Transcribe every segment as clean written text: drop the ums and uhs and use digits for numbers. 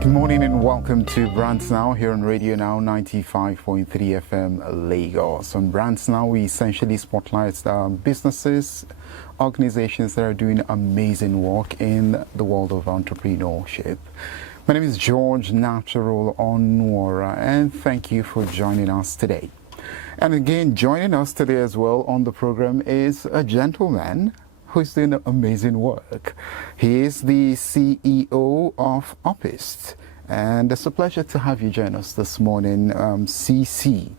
Good morning and welcome to BrandsNow here on Radionow 95.3 FM Lagos. On BrandsNow, we essentially spotlight businesses, organizations that are doing amazing work in the world of entrepreneurship. My name is George Natural Onwara, and thank you for joining us today. And again, joining us today as well on the program is a gentleman who's doing amazing work. He is the CEO of Uppist, and it's a pleasure to have you join us this morning, CC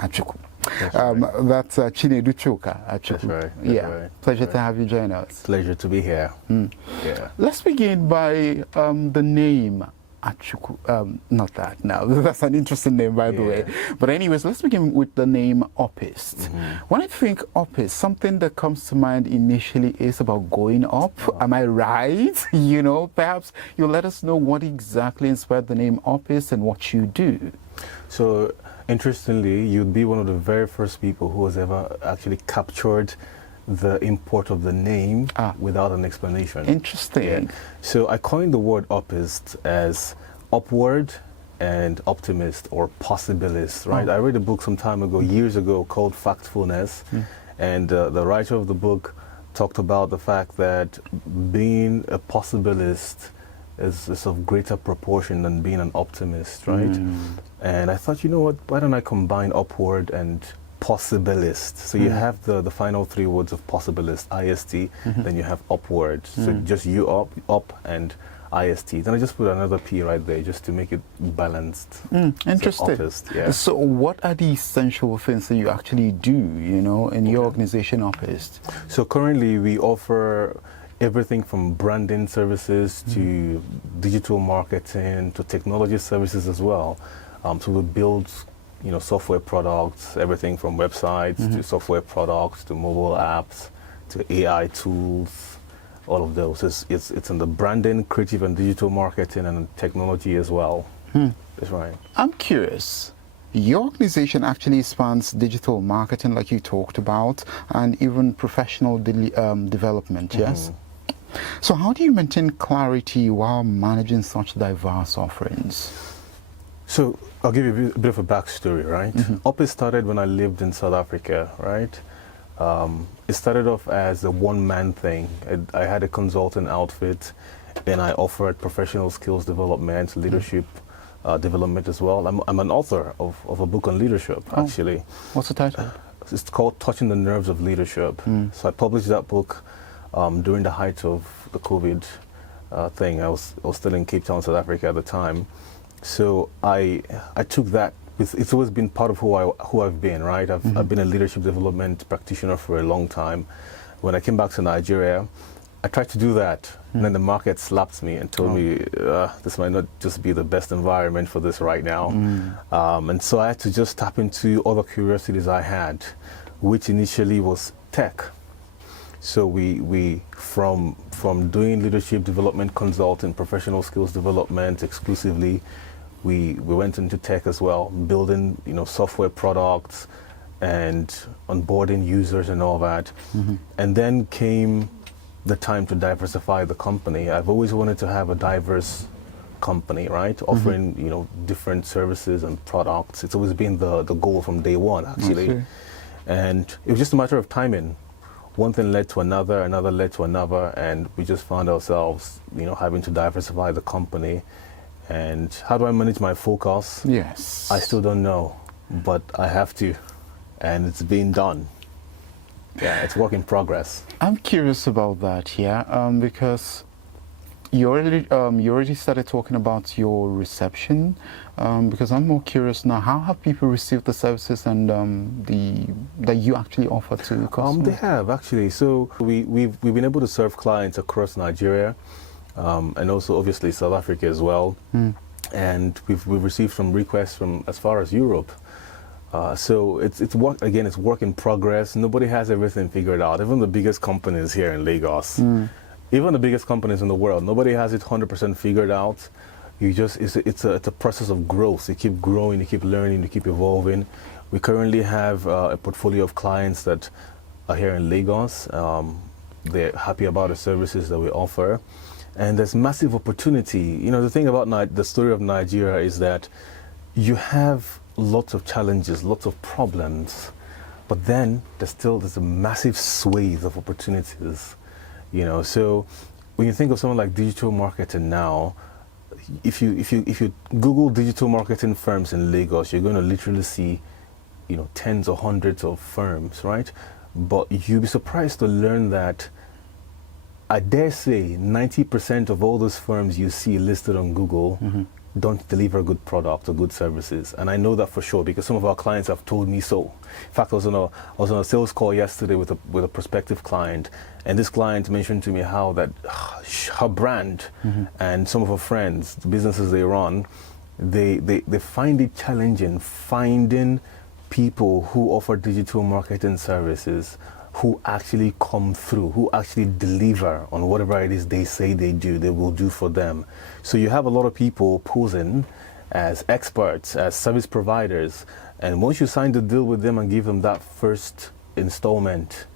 Achukwu. That's Chinedu Chuka. Achukwu. That's right. Pleasure to have you join us. Pleasure to be here. Yeah. Let's begin by the name Achukwu. Not that now. That's an interesting name, by the way. But anyways, let's begin with the name Uppist. When I think Uppist, something that comes to mind initially is about going up. Am I right? Perhaps you'll let us know what exactly inspired the name Uppist and what you do. So, interestingly, you'd be one of the very first people who has ever actually captured the import of the name without an explanation. Interesting. So I coined the word Uppist as upward and optimist or possibilist, right? I read a book some time ago, years ago, called Factfulness, and the writer of the book talked about the fact that being a possibilist is of greater proportion than being an optimist, right? And I thought, you know what, why don't I combine upward and possibilist? So you have the final three words of possibilist, IST, then you have upward. So just you up and IST. Then I just put another P right there just to make it balanced. Interesting. So, so what are the essential things that you actually do, in your organization, Uppist? So currently we offer everything from branding services to digital marketing to technology services as well. So we build software products, everything from websites to software products to mobile apps to AI tools, all of those. It's in the branding, creative and digital marketing and technology as well. That's right. I'm curious. Your organization actually spans digital marketing, like you talked about, and even professional development, yes? So how do you maintain clarity while managing such diverse offerings? So I'll give you a bit of a backstory, right? Uppist started when I lived in South Africa, right? It started off as a one-man thing. I had a consulting outfit, and I offered professional skills development, leadership development as well. I'm an author of a book on leadership, actually. What's the title? It's called Touching the Nerves of Leadership. So I published that book during the height of the COVID thing. I was still in Cape Town, South Africa at the time. So I took that. It's always been part of who I've been, right? I've been a leadership development practitioner for a long time. When I came back to Nigeria, I tried to do that, and then the market slapped me and told me this might not just be the best environment for this right now. And so I had to just tap into other curiosities I had, which initially was tech. So we from doing leadership development consulting, professional skills development exclusively, we went into tech as well, building software products and onboarding users and all that. And then came the time to diversify the company. I've always wanted to have a diverse company, right? Offering different services and products. It's always been the goal from day one, actually. And it was just a matter of timing. One thing led to another, another led to another, and we just found ourselves, having to diversify the company. And how do I manage my focus? Yes. I still don't know, but I have to, and it's being done. Yeah, it's work in progress. I'm curious about that, because you already started talking about your reception, because I'm more curious now. How have people received the services and that you actually offer to customers? They have actually. So we've been able to serve clients across Nigeria, and also obviously South Africa as well. And we've received some requests from as far as Europe. So it's work again. It's work in progress. Nobody has everything figured out. Even the biggest companies here in Lagos. Even the biggest companies in the world, nobody has it 100% figured out. It's a process of growth. You keep growing, you keep learning, you keep evolving. We currently have a portfolio of clients that are here in Lagos. They're happy about the services that we offer. and there's massive opportunity. You know, the thing about the story of Nigeria is that you have lots of challenges, lots of problems, but then there's a massive swathe of opportunities. You know, so when you think of something like digital marketing now, if you Google digital marketing firms in Lagos, you're going to literally see, you know, tens or hundreds of firms, right? But you'll be surprised to learn that I dare say 90% of all those firms you see listed on Google don't deliver good product or good services. And I know that for sure because some of our clients have told me so. In fact, I was on a sales call yesterday with a prospective client, and this client mentioned to me how that her brand and some of her friends, the businesses they run, they find it challenging finding people who offer digital marketing services who actually come through, who actually deliver on whatever it is they say they will do for them. So you have a lot of people posing as experts, as service providers, and once you sign the deal with them and give them that first installment,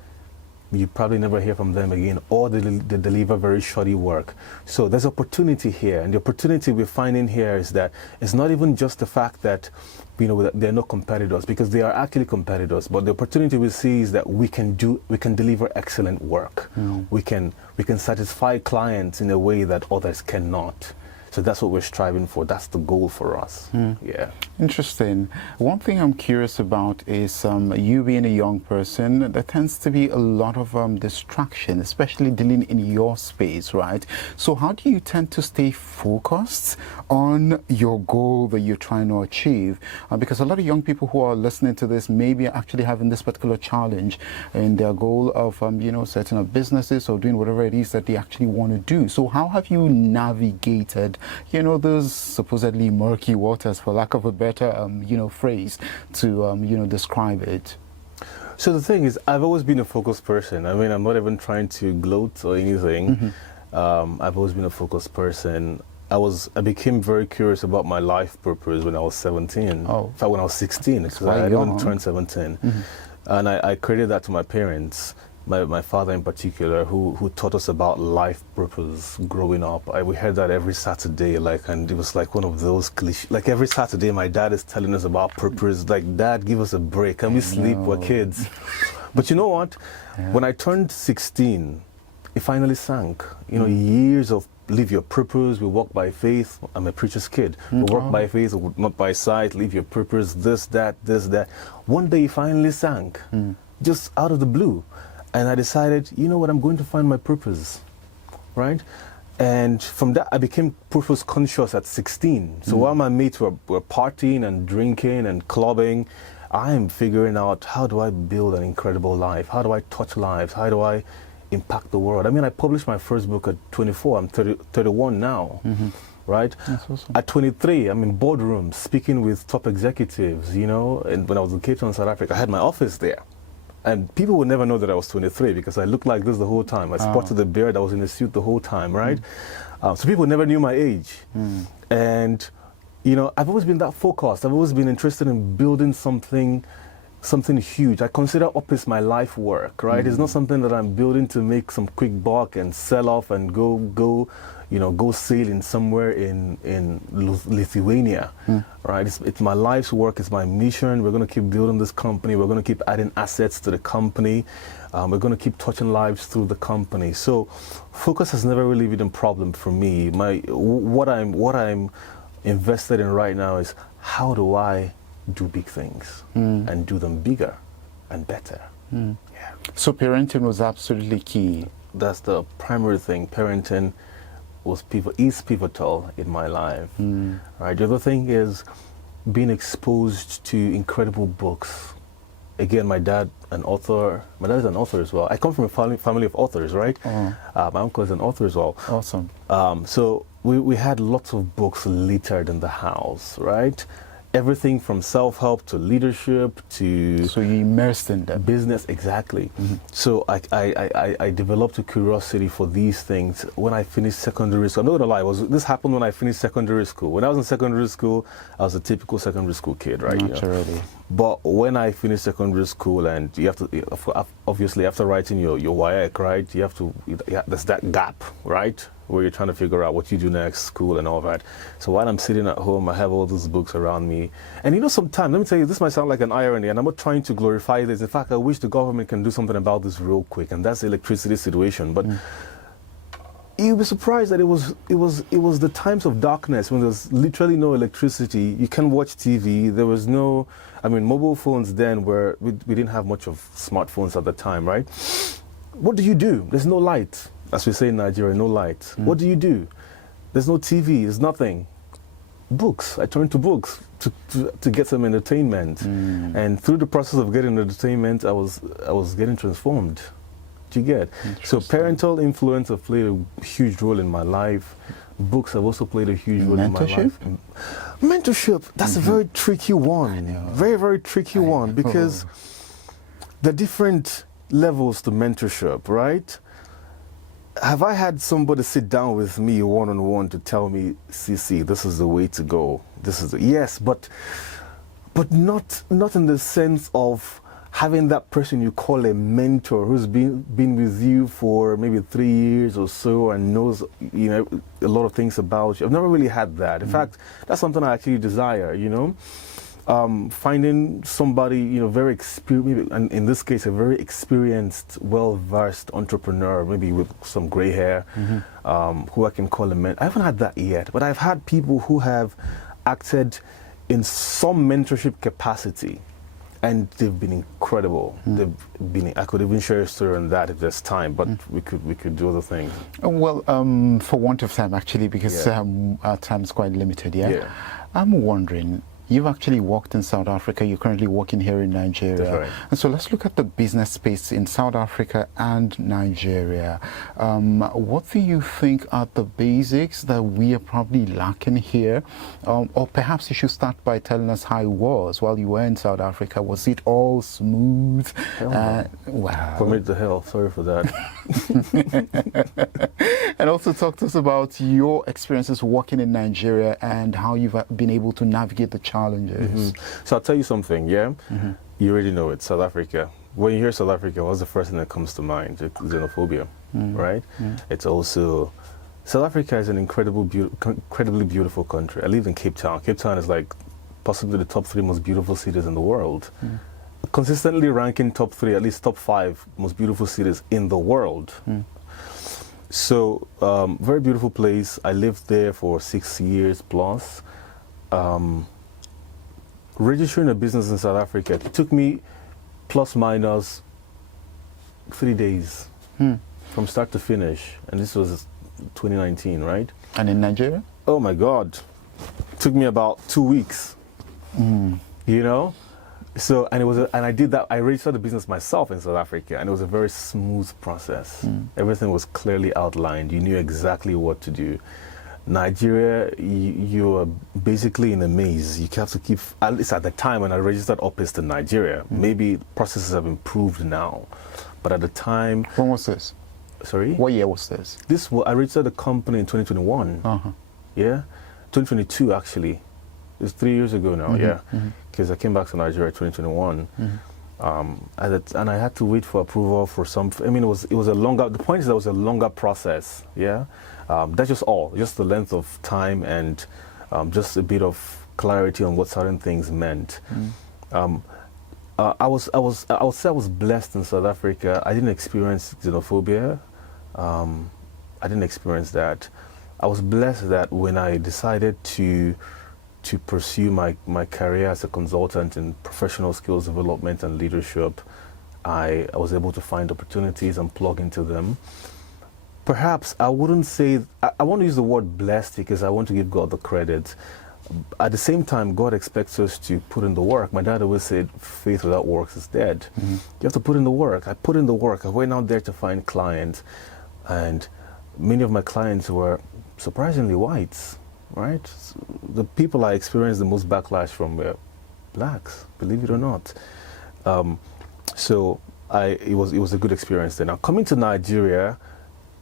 you probably never hear from them again, or they deliver very shoddy work. So there's opportunity here, and the opportunity we're finding here is that it's not even just the fact that, you know, they're not competitors, because they are actually competitors, but the opportunity we see is that we can deliver excellent work. We can satisfy clients in a way that others cannot. So that's what we're striving for. That's the goal for us. Yeah. Interesting. One thing I'm curious about is you being a young person, there tends to be a lot of distraction, especially dealing in your space, right? So how do you tend to stay focused on your goal that you're trying to achieve? Because a lot of young people who are listening to this maybe are actually having this particular challenge in their goal of, you know, setting up businesses or doing whatever it is that they actually want to do. So how have you navigated, you know, those supposedly murky waters, for lack of a better, you know, phrase to, you know, describe it? So the thing is, I've always been a focused person. I mean, I'm not even trying to gloat or anything. I've always been a focused person. I became very curious about my life purpose when I was 17. Oh. In fact, when I was 16, because I didn't turn 17. And I credited that to my parents. My father in particular, who taught us about life purpose growing up. We heard that every Saturday, and it was like one of those cliches. Like every Saturday, my dad is telling us about purpose. Like, Dad, give us a break. Can we sleep? We're kids. But you know what? Yeah. When I turned 16, it finally sank. You know, years of live your purpose, we walk by faith. I'm a preacher's kid. We walk by faith, not by sight. Live your purpose, this, that. One day it finally sank, just out of the blue. And I decided, you know what, I'm going to find my purpose, right? And from that, I became purpose conscious at 16. So while my mates were partying and drinking and clubbing, I'm figuring out, how do I build an incredible life? How do I touch lives? How do I impact the world? I mean, I published my first book at 24. I'm 31 now, right? That's awesome. At 23, I'm in boardrooms speaking with top executives, you know. And when I was in Cape Town, South Africa, I had my office there. And people would never know that I was 23 because I looked like this the whole time. I sported the beard, I was in a suit the whole time, right? So people never knew my age. And, you know, I've always been that focused. I've always been interested in building something huge. I consider Uppist my life work, right? It's not something that I'm building to make some quick buck and sell off and go sailing somewhere in Lithuania, right? It's my life's work. It's my mission. We're going to keep building this company. We're going to keep adding assets to the company. We're going to keep touching lives through the company. So focus has never really been a problem for me. What I'm invested in right now is, how do I do big things and do them bigger and better? Yeah. So parenting was absolutely key. That's the primary thing. Parenting is pivotal in my life. Right. The other thing is being exposed to incredible books. Again, my dad is an author as well. I come from a family of authors, right? My uncle is an author as well. Awesome. So we had lots of books littered in the house, right? Everything from self-help to leadership to... So you immersed in that. Business, exactly. So I developed a curiosity for these things when I finished secondary school. I'm not going to lie, this happened when I finished secondary school. When I was in secondary school, I was a typical secondary school kid, right? Naturally. But when I finished secondary school, and you have to, obviously, after writing your WAEC, right, you have to, there's that gap, right, where you're trying to figure out what you do next, school and all that. So while I'm sitting at home, I have all these books around me. And you know, sometimes, let me tell you, this might sound like an irony, and I'm not trying to glorify this. In fact, I wish the government can do something about this real quick, and that's the electricity situation. But you'll be surprised that it was the times of darkness when there's literally no electricity. You can't watch TV. There was no, I mean, mobile phones then were, we didn't have much of smartphones at the time, right? What do you do? There's no light. As we say in Nigeria, no light. What do you do? There's no TV, there's nothing. Books. I turned to books to get some entertainment. And through the process of getting entertainment, I was getting transformed. Do you get? So parental influence have played a huge role in my life. Books have also played a huge role in my life. Mentorship, that's a very tricky one. Very, very tricky one, because the different levels to mentorship, right? Have I had somebody sit down with me one-on-one to tell me, CC, this is the way to go? This is yes, but not in the sense of having that person you call a mentor who's been with you for maybe 3 years or so and knows, you know, a lot of things about you. I've never really had that. In fact, that's something I actually desire, you know. Finding somebody, you know, very experienced, and in this case, a very experienced, well-versed entrepreneur, maybe with some gray hair, who I can call a mentor. I haven't had that yet, but I've had people who have acted in some mentorship capacity, and they've been incredible. They've been. I could even share a story on that if there's time, but we could do other things. Well, for want of time, actually, because our time's quite limited. Yeah. I'm wondering. You've actually worked in South Africa. You're currently working here in Nigeria. That's right. And so let's look at the business space in South Africa and Nigeria. What do you think are the basics that we are probably lacking here? Or perhaps you should start by telling us how it was while you were in South Africa. Was it all smooth? Wow. Commit to hell. Sorry for that. And also talk to us about your experiences working in Nigeria and how you've been able to navigate the challenges. So I'll tell you something, yeah? You already know it, South Africa. When you hear South Africa, what's the first thing that comes to mind? It's xenophobia, right? It's also, South Africa is an incredibly beautiful country. I live in Cape Town. Cape Town is like possibly the top 3 most beautiful cities in the world. Consistently ranking top 3, at least top 5 most beautiful cities in the world. So, very beautiful place. I lived there for 6 years plus. Registering a business in South Africa, it took me plus minus 3 days from start to finish. And this was 2019, right? And in Nigeria? Oh my God. It took me about 2 weeks. You know? So, and I did that, I registered the business myself in South Africa, and it was a very smooth process. Everything was clearly outlined. You knew exactly what to do. Nigeria, you are basically in a maze. You have to keep, at least at the time when I registered Uppist in Nigeria, maybe processes have improved now. But at the time... When was this? Sorry? What year was this? I registered the company in 2021. Yeah? 2022, actually. It's 3 years ago now, because I came back to Nigeria in 2021. And I had to wait for approval for some, I mean, it was a longer, the point is that it was a longer process, yeah? That's just all, just the length of time and just a bit of clarity on what certain things meant. I would say I was blessed in South Africa. I didn't experience xenophobia. I didn't experience that. I was blessed that when I decided to pursue my career as a consultant in professional skills development and leadership, I was able to find opportunities and plug into them. Perhaps I wouldn't say, I want to use the word blessed because I want to give God the credit. At the same time, God expects us to put in the work. My dad always said, faith without works is dead. You have to put in the work. I put in the work. I went out there to find clients, and many of my clients were surprisingly whites. Right? The people I experienced the most backlash from were blacks, believe it or not. So it was a good experience there. Now, coming to Nigeria,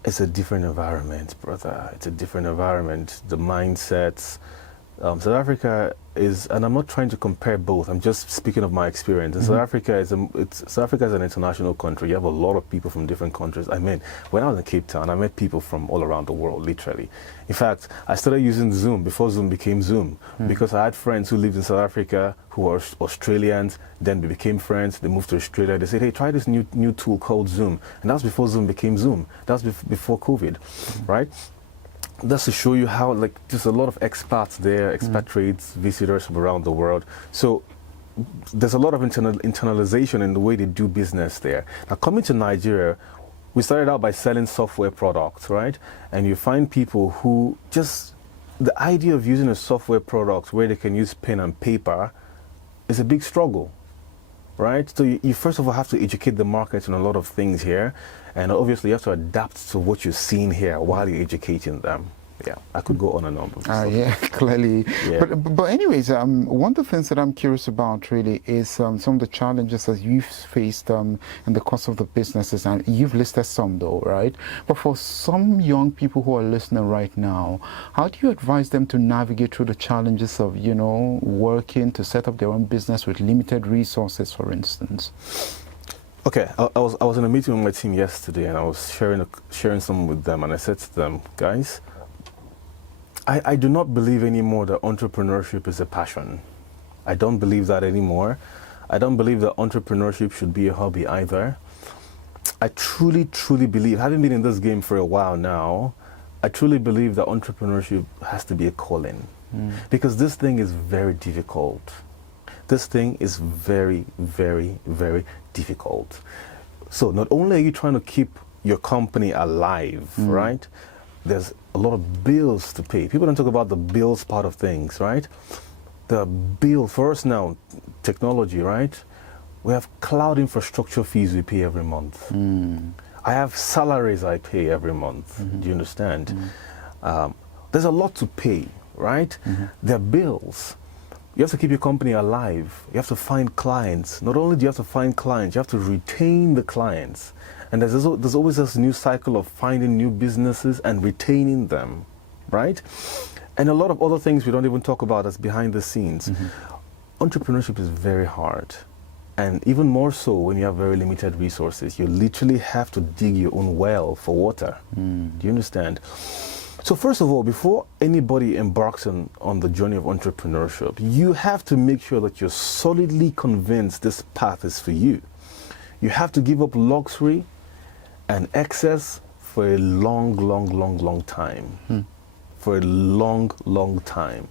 it's a different environment, brother. It's a different environment. The mindsets, South Africa is, and I'm not trying to compare both. I'm just speaking of my experience. And South Africa is South Africa is an international country. You have a lot of people from different countries. I mean, when I was in Cape Town, I met people from all around the world, literally. In fact, I started using Zoom before Zoom became Zoom because I had friends who lived in South Africa who were Australians. Then we became friends. They moved to Australia. They said, "Hey, try this new tool called Zoom," and that was before Zoom became Zoom. That was before COVID, right? That's to show you how, like, there's a lot of expats there, expatriates, visitors from around the world. So there's a lot of internalization in the way they do business there. Now, coming to Nigeria, we started out by selling software products, right? And you find people who just, the idea of using a software product where they can use pen and paper is a big struggle, right? So you first of all have to educate the market on a lot of things here. And obviously, you have to adapt to what you're seeing here while you're educating them. Yeah, I could go on and on. Yeah, clearly. Yeah. But anyways, one of the things that I'm curious about really is some of the challenges that you've faced in the course of the businesses, and you've listed some though, right? But for some young people who are listening right now, how do you advise them to navigate through the challenges of, you know, working to set up their own business with limited resources, for instance? Okay, I was in a meeting with my team yesterday, and I was sharing some with them, and I said to them, guys, I do not believe anymore that entrepreneurship is a passion. I don't believe that anymore. I don't believe that entrepreneurship should be a hobby either. I truly, truly believe, having been in this game for a while now, I truly believe that entrepreneurship has to be a calling, because this thing is very difficult. This thing is very, very, very difficult. So not only are you trying to keep your company alive, right? There's a lot of bills to pay. People don't talk about the bills part of things, right? The bill, for us now, technology, right? We have cloud infrastructure fees we pay every month. I have salaries I pay every month. Do you understand? There's a lot to pay, right? There are bills. You have to keep your company alive. You have to find clients. Not only do you have to find clients, you have to retain the clients. And there's always this new cycle of finding new businesses and retaining them, right? And a lot of other things we don't even talk about as behind the scenes. Entrepreneurship is very hard. And even more so when you have very limited resources. You literally have to dig your own well for water. Do you understand? So first of all, before anybody embarks on the journey of entrepreneurship, you have to make sure that you're solidly convinced this path is for you. You have to give up luxury and excess for a long, long, long, long time. For a long, long time,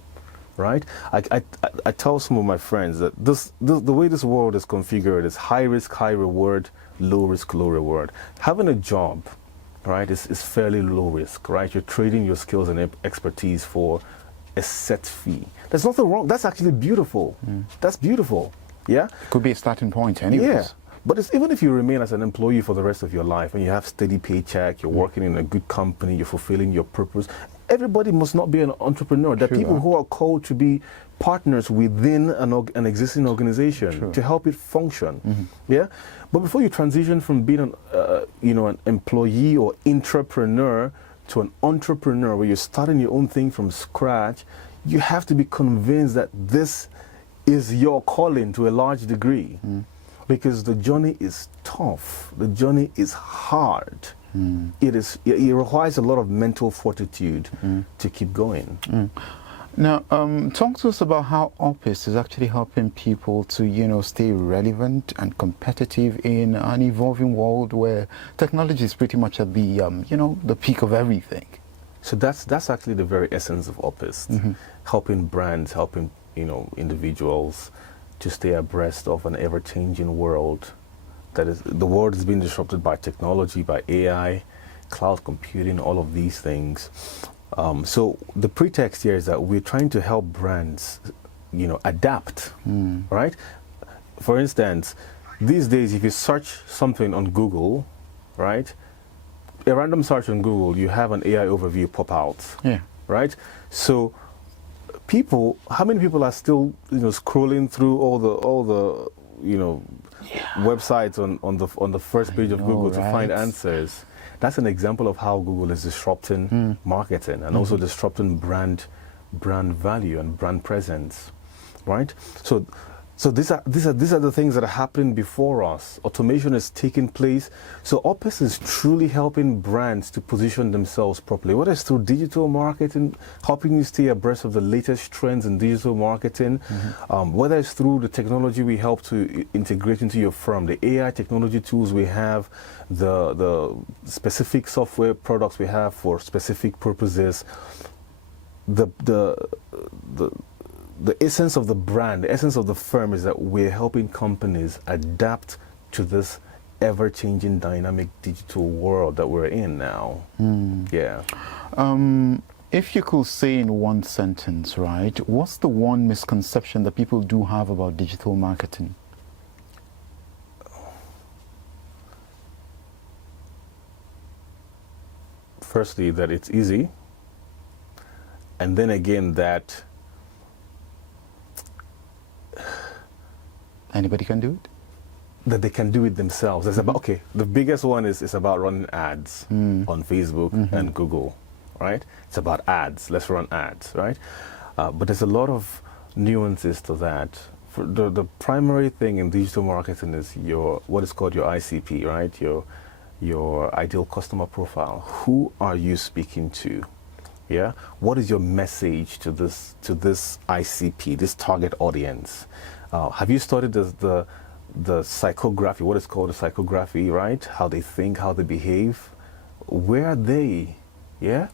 right? I tell some of my friends that the way this world is configured is high risk, high reward, low risk, low reward. Having a job, right, is fairly low risk, right? You're trading your skills and expertise for a set fee. There's nothing wrong. That's actually beautiful. That's beautiful. Yeah? It could be a starting point anyways. Yeah. But it's, even if you remain as an employee for the rest of your life and you have steady paycheck, you're working in a good company, you're fulfilling your purpose, everybody must not be an entrepreneur. There are people who are called to be partners within an existing organization to help it function. Yeah? But before you transition from being an employee or intrapreneur to an entrepreneur where you're starting your own thing from scratch, you have to be convinced that this is your calling to a large degree. Because the journey is tough. The journey is hard. It requires a lot of mental fortitude to keep going. Now, talk to us about how Uppist is actually helping people to, you know, stay relevant and competitive in an evolving world where technology is pretty much at the, you know, the peak of everything. So that's actually the very essence of Uppist, helping brands, helping, you know, individuals to stay abreast of an ever-changing world. That is, the world is being disrupted by technology, by AI, cloud computing, all of these things. So the pretext here is that we're trying to help brands, you know, adapt, right? For instance, these days, if you search something on Google, right, a random search on Google, you have an AI overview pop out, right? So people, how many people are still, you know, scrolling through all the you know, websites on the first page of Google to find answers? That's an example of how Google is disrupting marketing and also disrupting brand brand value and brand presence, right? So these are the things that are happening before us. Automation is taking place. So Uppist is truly helping brands to position themselves properly, whether it's through digital marketing, helping you stay abreast of the latest trends in digital marketing, whether it's through the technology we help to integrate into your firm, the AI technology tools we have, the specific software products we have for specific purposes, the essence of the brand, the essence of the firm is that we're helping companies adapt to this ever-changing dynamic digital world that we're in now. Yeah. If you could say in one sentence, right, what's the one misconception that people do have about digital marketing? Firstly, that it's easy. And then again, that anybody can do it? That they can do it themselves. It's about, okay, the biggest one is about running ads on Facebook and Google, right? It's about ads. Let's run ads, right? But there's a lot of nuances to that. For the primary thing in digital marketing is what is called your ICP, right? Your ideal customer profile. Who are you speaking to? Yeah. What is your message to this ICP, this target audience? Have you studied the psychography, what is called the psychography, right? How they think, how they behave. Where are they? Yeah?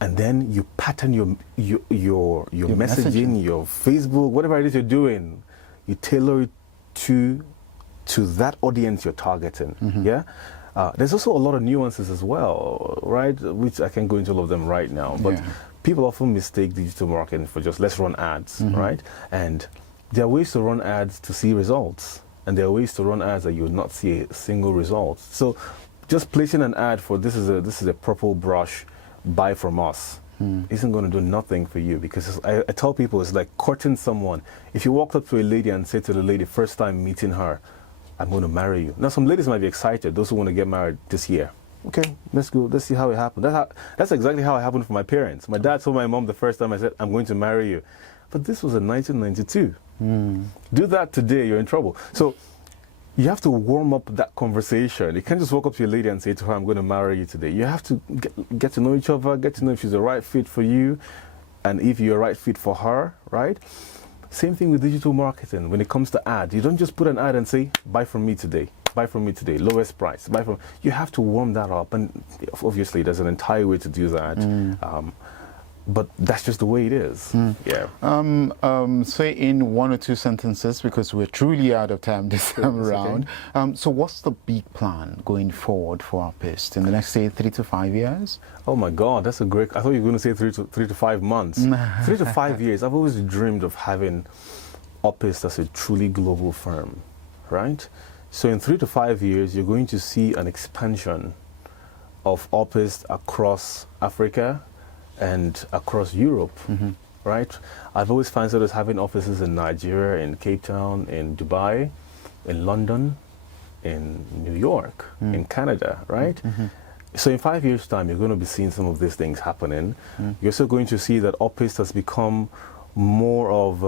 And then you pattern your messaging, your Facebook, whatever it is you're doing, you tailor it to that audience you're targeting. Yeah? There's also a lot of nuances as well, right? Which I can go into all of them right now. But people often mistake digital marketing for just let's run ads, right? And there are ways to run ads to see results, and there are ways to run ads that you will not see a single result. So just placing an ad for this is a purple brush, buy from us, isn't going to do nothing for you, because I tell people it's like courting someone. If you walked up to a lady and said to the lady, first time meeting her, I'm going to marry you. Now some ladies might be excited, those who want to get married this year. Okay, let's go, let's see how it happened. That's exactly how it happened for my parents. My dad told my mom the first time I said, I'm going to marry you. But this was in 1992. Do that today, you're in trouble. So you have to warm up that conversation. You can't just walk up to your lady and say to her, I'm going to marry you today. You have to get to know each other, get to know if she's the right fit for you, and if you're a right fit for her, right? Same thing with digital marketing. When it comes to ads, you don't just put an ad and say, buy from me today. Buy from me today, lowest price. You have to warm that up, and obviously there's an entire way to do that. But that's just the way it is. Yeah. Say in one or two sentences, because we're truly out of time this time around. Okay. So what's the big plan going forward for Uppist in the next, say, 3 to 5 years? Oh my God, that's a great, I thought you were going to say 3 to 5 months. 3 to 5 years. I've always dreamed of having Uppist as a truly global firm, right? So in 3 to 5 years, you're going to see an expansion of Uppist across Africa and across Europe, right? I've always fancied us having offices in Nigeria, in Cape Town, in Dubai, in London, in New York, in Canada, right? So in 5 years' time, you're going to be seeing some of these things happening. You're also going to see that Uppist has become more of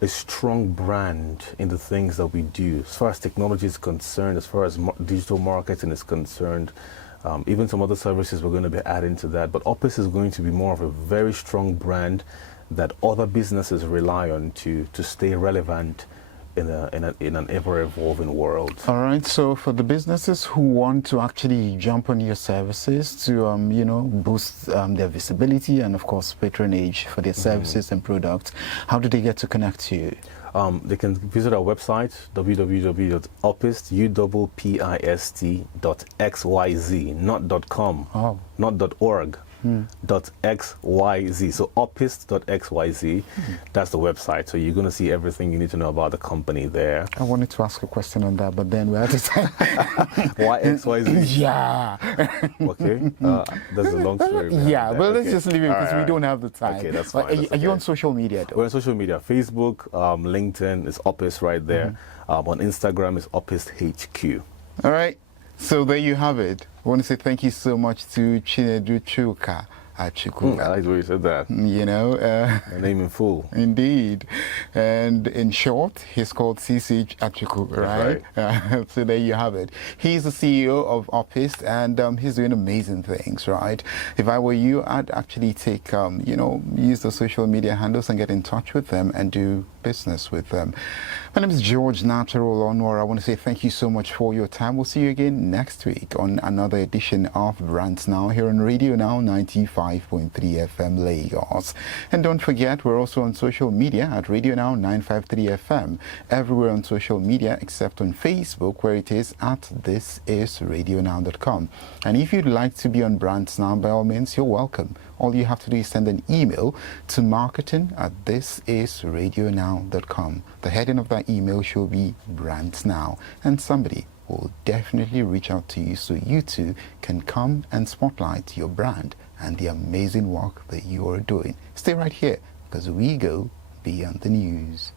a strong brand in the things that we do. As far as technology is concerned, as far as digital marketing is concerned, even some other services we're going to be adding to that. But Uppist is going to be more of a very strong brand that other businesses rely on to stay relevant in an ever-evolving world. All right. So for the businesses who want to actually jump on your services to, boost their visibility and, of course, patronage for their services and products, how do they get to connect to you? They can visit our website, www.uppist.xyz, not .com, not .org. .xyz. So uppist.xyz, that's the website. So you're going to see everything you need to know about the company there. I wanted to ask a question on that, but then we're out of time. Why XYZ? Yeah. Okay. That's a long story. Yeah, but let's just leave it because we don't have the time. Okay, that's fine. Are you on social media, though? We're on social media. Facebook, LinkedIn is Uppist right there. On Instagram is Uppist HQ. All right. So there you have it. I want to say thank you so much to Chinedu Chuka, Achukwu. I like the way you said that. You know, My name in full. indeed. And in short, he's called CC Achukwu, right? So there you have it. He's the CEO of Uppist, and he's doing amazing things, right? If I were you, I'd actually take, use the social media handles and get in touch with them and do business with them. My name is George Natural Onwar. I want to say thank you so much for your time. We'll see you again next week on another edition of Brands Now here on Radio Now 95.3 FM Lagos. And don't forget, we're also on social media at Radio Now 953 FM. Everywhere on social media except on Facebook, where it is at thisisradionow.com. And if you'd like to be on Brands Now, by all means, you're welcome. All you have to do is send an email to marketing@thisisradionow.com. The heading of that email should be Brands Now, and somebody will definitely reach out to you so you too can come and spotlight your brand and the amazing work that you are doing. Stay right here because we go beyond the news.